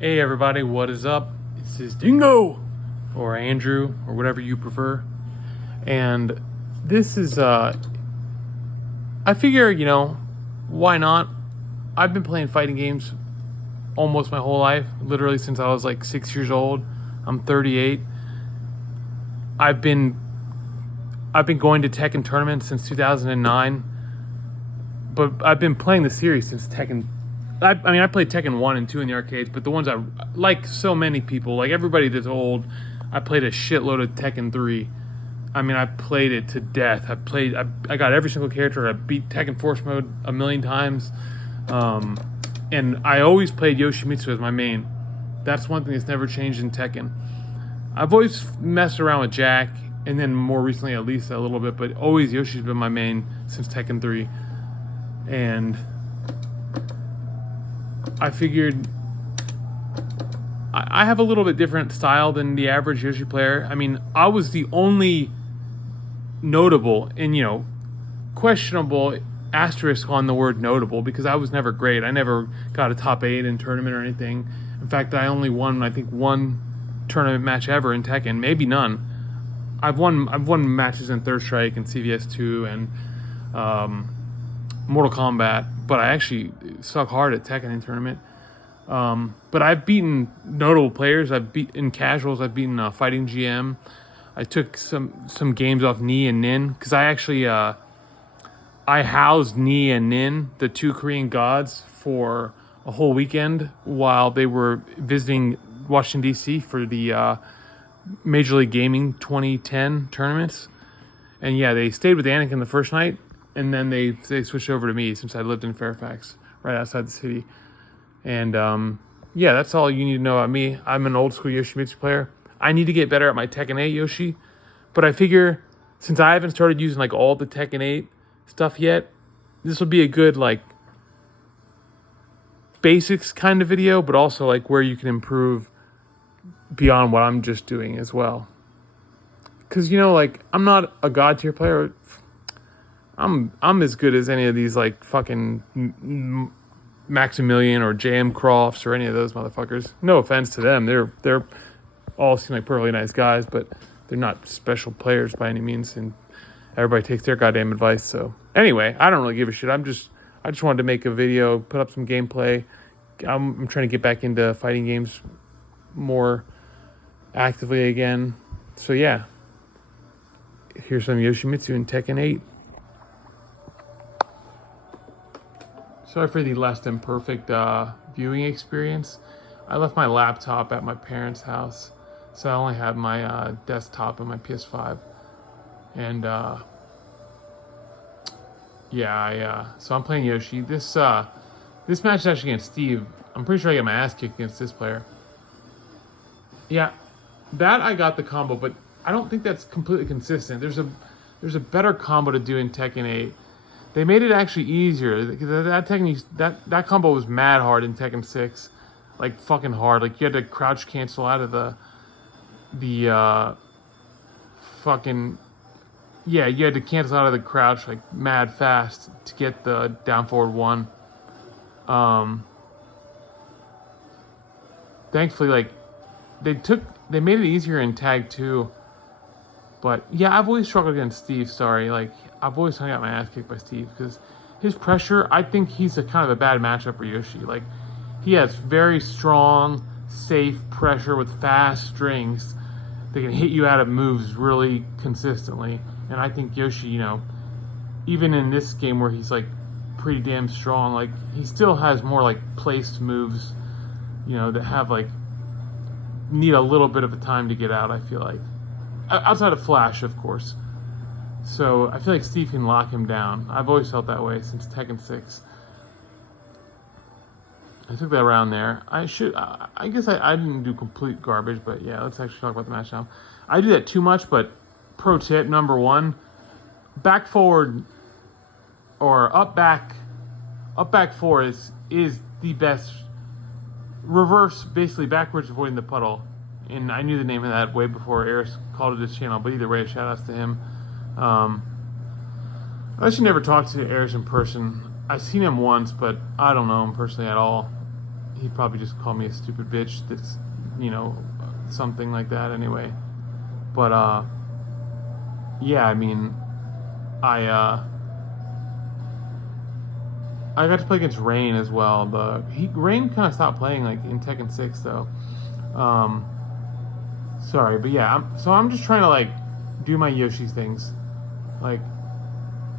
Hey everybody, what is up? This is Dingo, or Andrew, or whatever you prefer. And this is, I figure, why not? I've been playing fighting games almost my whole life, literally since I was like 6 years old. I'm 38. I've been going to Tekken tournaments since 2009, but I've been playing the series since Tekken. I played Tekken 1 and 2 in the arcades, but the ones like so many people, like everybody that's old, I played a shitload of Tekken 3. I played it to death. I got every single character. I beat Tekken Force Mode a million times. And I always played Yoshimitsu as my main. That's one thing that's never changed in Tekken. I've always messed around with Jack, and then more recently Elisa a little bit, but always Yoshi's been my main since Tekken 3. And I figured I have a little bit different style than the average Yoshi player. I was the only notable and, questionable asterisk on the word notable because I was never great. I never got a top 8 in tournament or anything. In fact, I only won, I think, one tournament match ever in Tekken, maybe none. I've won matches in Third Strike and CVS 2 and Mortal Kombat, but I actually suck hard at Tekken in tournament. But I've beaten notable players. In casuals, I've beaten FightingGM. I took some games off Kneee and Nin because I actually I housed Kneee and Nin, the two Korean gods, for a whole weekend while they were visiting Washington D.C. for the Major League Gaming 2010 tournaments. And yeah, they stayed with Anakin the first night, and then they switched over to me since I lived in Fairfax, right outside the city. And yeah, that's all you need to know about me. I'm an old school Yoshimitsu player. I need to get better at my Tekken 8 Yoshi, but I figure since I haven't started using like all the Tekken 8 stuff yet, this will be a good like basics kind of video, but also like where you can improve beyond what I'm just doing as well. Because I'm not a god tier player. I'm as good as any of these like fucking Maximilian or JMCrofts or any of those motherfuckers. No offense to them. They're all seem like perfectly nice guys, but they're not special players by any means, and everybody takes their goddamn advice. So anyway, I don't really give a shit. I just wanted to make a video, put up some gameplay. I'm trying to get back into fighting games more actively again. So yeah, here's some Yoshimitsu in Tekken 8. Sorry for the less than perfect viewing experience. I left my laptop at my parents' house, so I only have my desktop and my PS5. And so I'm playing Yoshi. This match is actually against Steve. I'm pretty sure I got my ass kicked against this player. Yeah, that I got the combo, but I don't think that's completely consistent. There's a better combo to do in Tekken 8. They made it actually easier. That combo was mad hard in Tekken 6, like fucking hard. Like you had to crouch cancel out of the fucking, yeah, you had to cancel out of the crouch like mad fast to get the down forward one. Thankfully, like they made it easier in Tag 2. But yeah, I've always struggled against Steve. Sorry, like I've always got my ass kicked by Steve because his pressure. I think he's a kind of a bad matchup for Yoshi. Like he has very strong, safe pressure with fast strings that can hit you out of moves really consistently. And I think Yoshi, even in this game where he's like pretty damn strong, like he still has more like placed moves, that have like need a little bit of a time to get out. I feel like. Outside of Flash, of course. So I feel like Steve can lock him down. I've always felt that way since Tekken 6. I took that round there. I guess I didn't do complete garbage, but yeah, let's actually talk about the match now. I do that too much, but pro tip number 1, back forward or up back four is the best. Reverse, basically backwards avoiding the puddle. And I knew the name of that way before Eris called it his channel, but either way, shout outs to him. I actually never talked to Eris in person. I've seen him once, but I don't know him personally at all. He'd probably just call me a stupid bitch. That's, you know, something like that anyway. But yeah, I mean, I got to play against Rain as well. Rain kind of stopped playing like in Tekken 6 though. Sorry, but yeah, I'm just trying to like do my Yoshi things. Like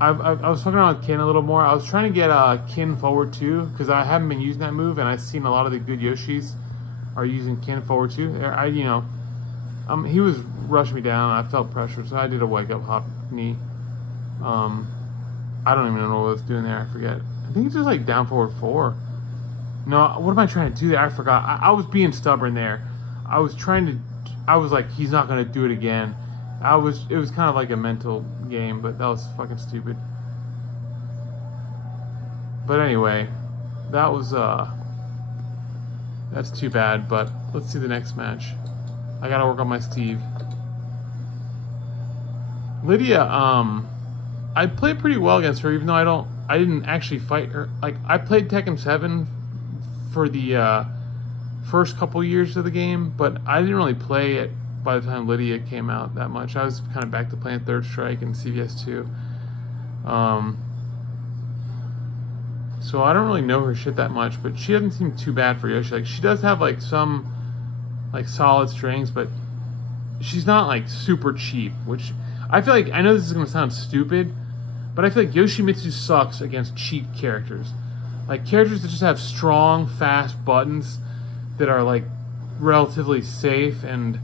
I was fucking around with Kin a little more. I was trying to get Kin forward too because I haven't been using that move, and I've seen a lot of the good Yoshis are using Kin forward too. He was rushing me down. I felt pressure, so I did a wake up hop knee. I don't even know what I was doing there. I forget. I think it's just like down forward 4. No, what am I trying to do there? I forgot. I was being stubborn there. I was like, he's not gonna do it again. It was kind of like a mental game, but that was fucking stupid. But anyway, that's too bad, but let's see the next match. I gotta work on my Steve. Lydia, I played pretty well against her, even though I didn't actually fight her. Like, I played Tekken 7 for the first couple years of the game, but I didn't really play it by the time Lydia came out that much. I was kind of back to playing Third Strike and CVS 2. So I don't really know her shit that much, but she doesn't seem too bad for Yoshi. Like, she does have like some like solid strings, but she's not like super cheap, which I feel like, I know this is gonna sound stupid, but I feel like Yoshimitsu sucks against cheap characters. Like characters that just have strong, fast buttons that are like relatively safe and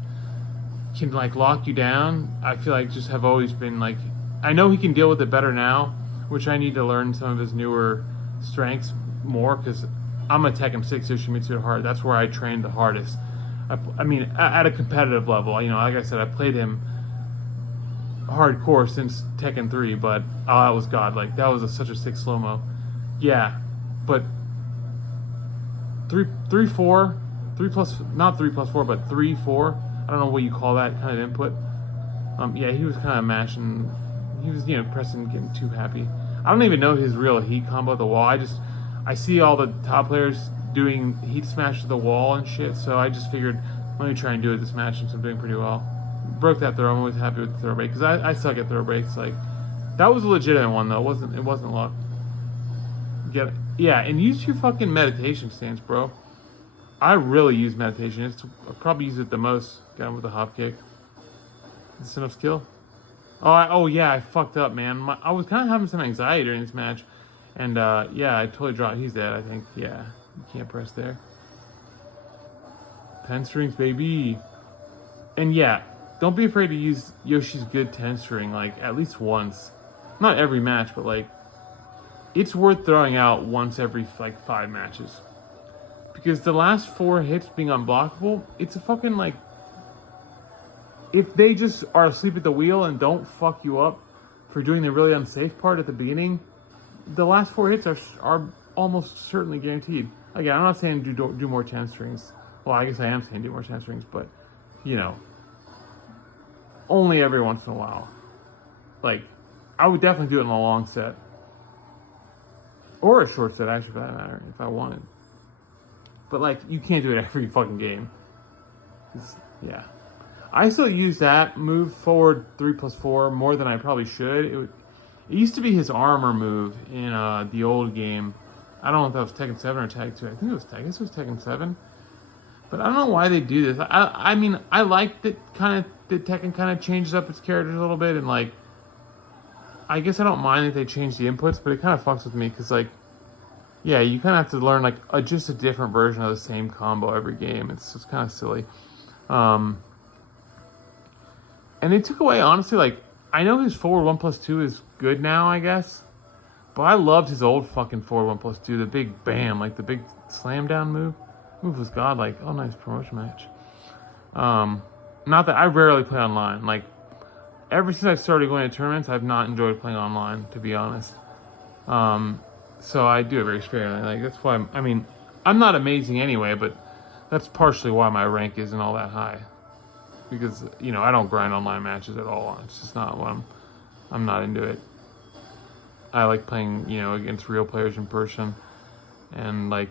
can like lock you down. I feel like just have always been like, I know he can deal with it better now, which I need to learn some of his newer strengths more, because I'm a Tekken 6 Yoshimitsu at heart. That's where I trained the hardest. I mean, at a competitive level, you know, like I said, I played him hardcore since Tekken 3, but that was god. Like, that was such a sick slow-mo. Yeah, but 3 4, 3 plus, not 3 plus 4, but 3 4. I don't know what you call that kind of input. Yeah, he was kind of mashing. He was, you know, pressing, getting too happy. I don't even know his real heat combo at the wall. I see all the top players doing heat smash to the wall and shit, so I just figured, let me try and do it this match since I'm doing pretty well. Broke that throw. I'm always happy with the throw break, because I suck at throw breaks. Like, that was a legitimate one though. It wasn't luck. Get it? Yeah, and use your fucking meditation stance, bro. I really use meditation. I probably use it the most. Got him with a hop kick. Is this enough skill? Oh yeah, I fucked up, man. I was kind of having some anxiety during this match, and yeah, I totally dropped. He's dead, I think. Yeah, you can't press there. 10 strings, baby. And yeah, don't be afraid to use Yoshi's good 10 string, like, at least once. Not every match, but like, it's worth throwing out once every like 5 matches. Because the last 4 hits being unblockable, it's a fucking like, if they just are asleep at the wheel and don't fuck you up for doing the really unsafe part at the beginning, the last 4 hits are almost certainly guaranteed. Again, I'm not saying do more 10 strings. Well, I guess I am saying do more 10 strings, but, you know, only every once in a while. Like, I would definitely do it in a long set. Or a short set, actually, for that matter, if I wanted. But, like, you can't do it every fucking game. Yeah. I still use that move, forward 3 plus 4, more than I probably should. It used to be his armor move in the old game. I don't know if that was Tekken 7 or Tag 2. I think it was Tekken 7. But I don't know why they do this. I mean, I like that Tekken kind of changes up its characters a little bit, and like, I guess I don't mind that they change the inputs, but it kind of fucks with me, because like, yeah, you kind of have to learn like just a different version of the same combo every game. It's just kind of silly. And they took away, honestly, like, I know his forward 1 plus 2 is good now, I guess, but I loved his old fucking forward 1 plus 2, the big bam, like the big slam down move. Move was godlike. Oh, nice promotion match. Not that I rarely play online. Like, ever since I started going to tournaments, I've not enjoyed playing online, to be honest. So I do it very sparingly. Like, that's why I'm not amazing anyway, but that's partially why my rank isn't all that high. Because, you know, I don't grind online matches at all. It's just not what I'm not into it. I like playing, you know, against real players in person. And, like,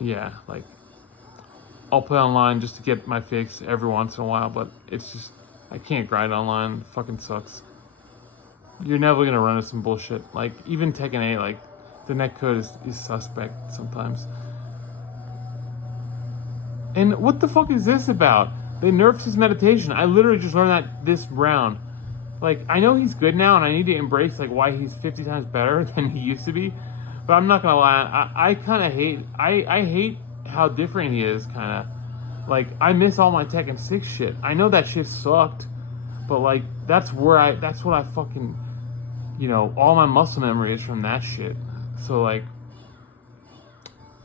yeah, like, I'll play online just to get my fix every once in a while, but it's just, I can't grind online. It fucking sucks. You're never gonna run into some bullshit. Like, even Tekken 8, like, the netcode is suspect sometimes. And what the fuck is this about? They nerfed his meditation. I literally just learned that this round. Like, I know he's good now, and I need to embrace, like, why he's 50 times better than he used to be. But I'm not gonna lie, I kind of hate, I hate how different he is, kind of. Like, I miss all my Tekken 6 shit. I know that shit sucked, but, like, that's what I fucking, you know, all my muscle memory is from that shit. So, like,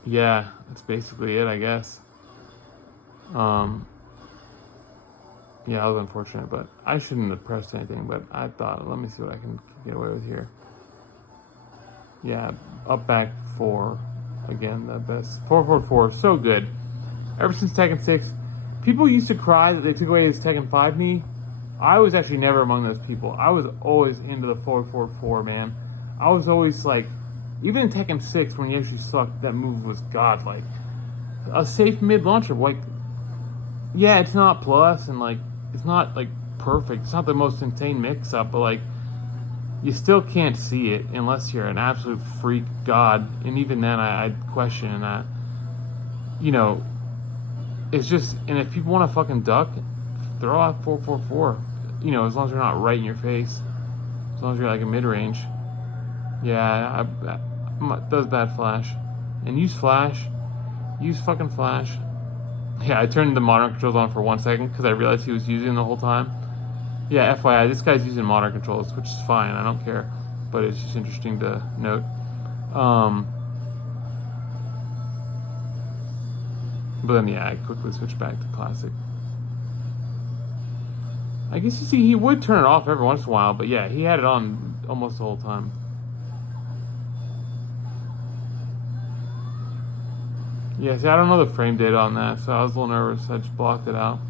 yeah, that's basically it, I guess. Yeah, I was unfortunate, but I shouldn't have pressed anything, but I thought, let me see what I can get away with here. Yeah, up back 4, again, the best. 444, so good. Ever since Tekken 6, people used to cry that they took away his Tekken 5 knee. I was actually never among those people. I was always into the 444, man. I was always like, even in Tekken 6, when Yoshi sucked, that move was godlike. A safe mid launcher, like, yeah, it's not plus, and, like, it's not, like, perfect. It's not the most insane mix-up, but, like, you still can't see it unless you're an absolute freak god. And even then, I'd question that. You know, it's just, and if people want to fucking duck, throw out 444. You know, as long as they're not right in your face. As long as you're, like, a mid-range. Yeah, that was bad flash. And use flash. Use fucking flash. Yeah, I turned the modern controls on for 1 second because I realized he was using them the whole time. Yeah, FYI, this guy's using modern controls, which is fine. I don't care. But it's just interesting to note. But then, yeah, I quickly switched back to classic. I guess you see, he would turn it off every once in a while, but yeah, he had it on almost the whole time. Yeah, see, I don't know the frame data on that, so I was a little nervous. I just blocked it out.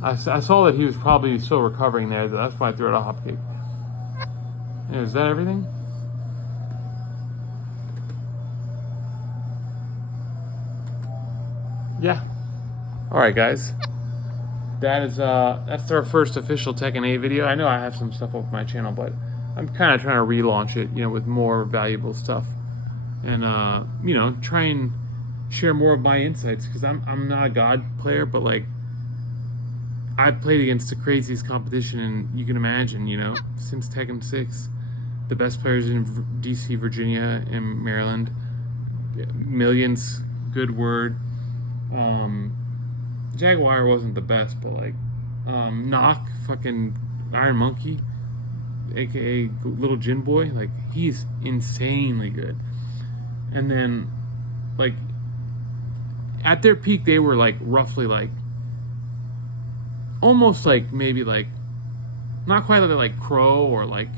I saw that he was probably still recovering there, though. That's why I threw it a hop kick. Yeah, is that everything? Yeah. Alright, guys. That's our first official Tekken 8 video. I know I have some stuff up my channel, but I'm kind of trying to relaunch it, you know, with more valuable stuff. And, you know, try and share more of my insights, because I'm not a god player, but, like, I've played against the craziest competition, and you can imagine, you know, since Tekken 6, the best players in DC, Virginia, and Maryland, millions, good word. Jaguar wasn't the best, but, like, Knock, fucking IronMonkey, aka LittleJinBoy, like, he's insanely good. And then, like, at their peak, they were, like, roughly, like, almost, like, maybe, like, not quite like Crow, or, like,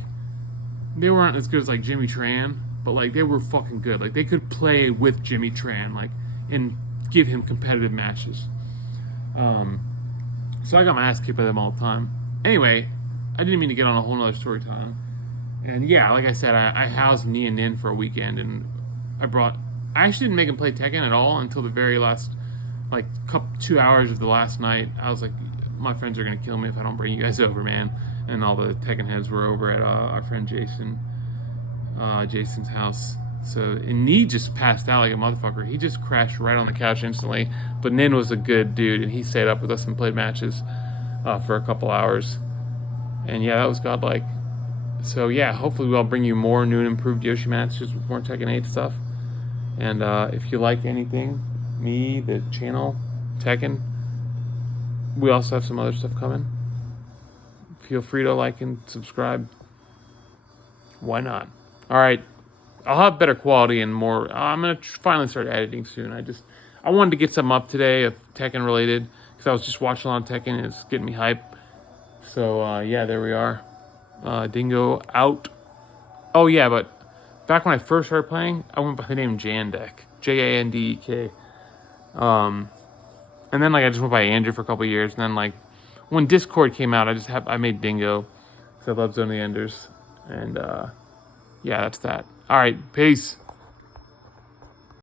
they weren't as good as, like, Jimmy Tran, but, like, they were fucking good. Like, they could play with Jimmy Tran, like, and give him competitive matches. So I got my ass kicked by them all the time. Anyway, I didn't mean to get on a whole nother story time. And yeah, like I said, I housed Kneee and Nin for a weekend, and I actually didn't make him play Tekken at all until the very last, like, 2 hours of the last night. I was like, my friends are gonna kill me if I don't bring you guys over, man. And all the Tekken heads were over at our friend Jason's house. So, and Kneee just passed out like a motherfucker. He just crashed right on the couch instantly. But Nin was a good dude, and he stayed up with us and played matches for a couple hours. And yeah, that was godlike. So yeah, hopefully we'll bring you more new and improved Yoshi matches with more Tekken 8 stuff. And if you like anything, me, the channel, Tekken, we also have some other stuff coming. Feel free to like and subscribe. Why not? All right. I'll have better quality and more. I'm going to finally start editing soon. I wanted to get something up today of Tekken related, because I was just watching a lot of Tekken and it's getting me hype. So, yeah, there we are. Dingo out. Oh, yeah, but back when I first started playing, I went by the name Jandek. Jandek. And then, like, I just went by Andrew for a couple years. And then, like, when Discord came out, I made Dingo, because I love Zone of the Enders. And, yeah, that's that. All right, peace.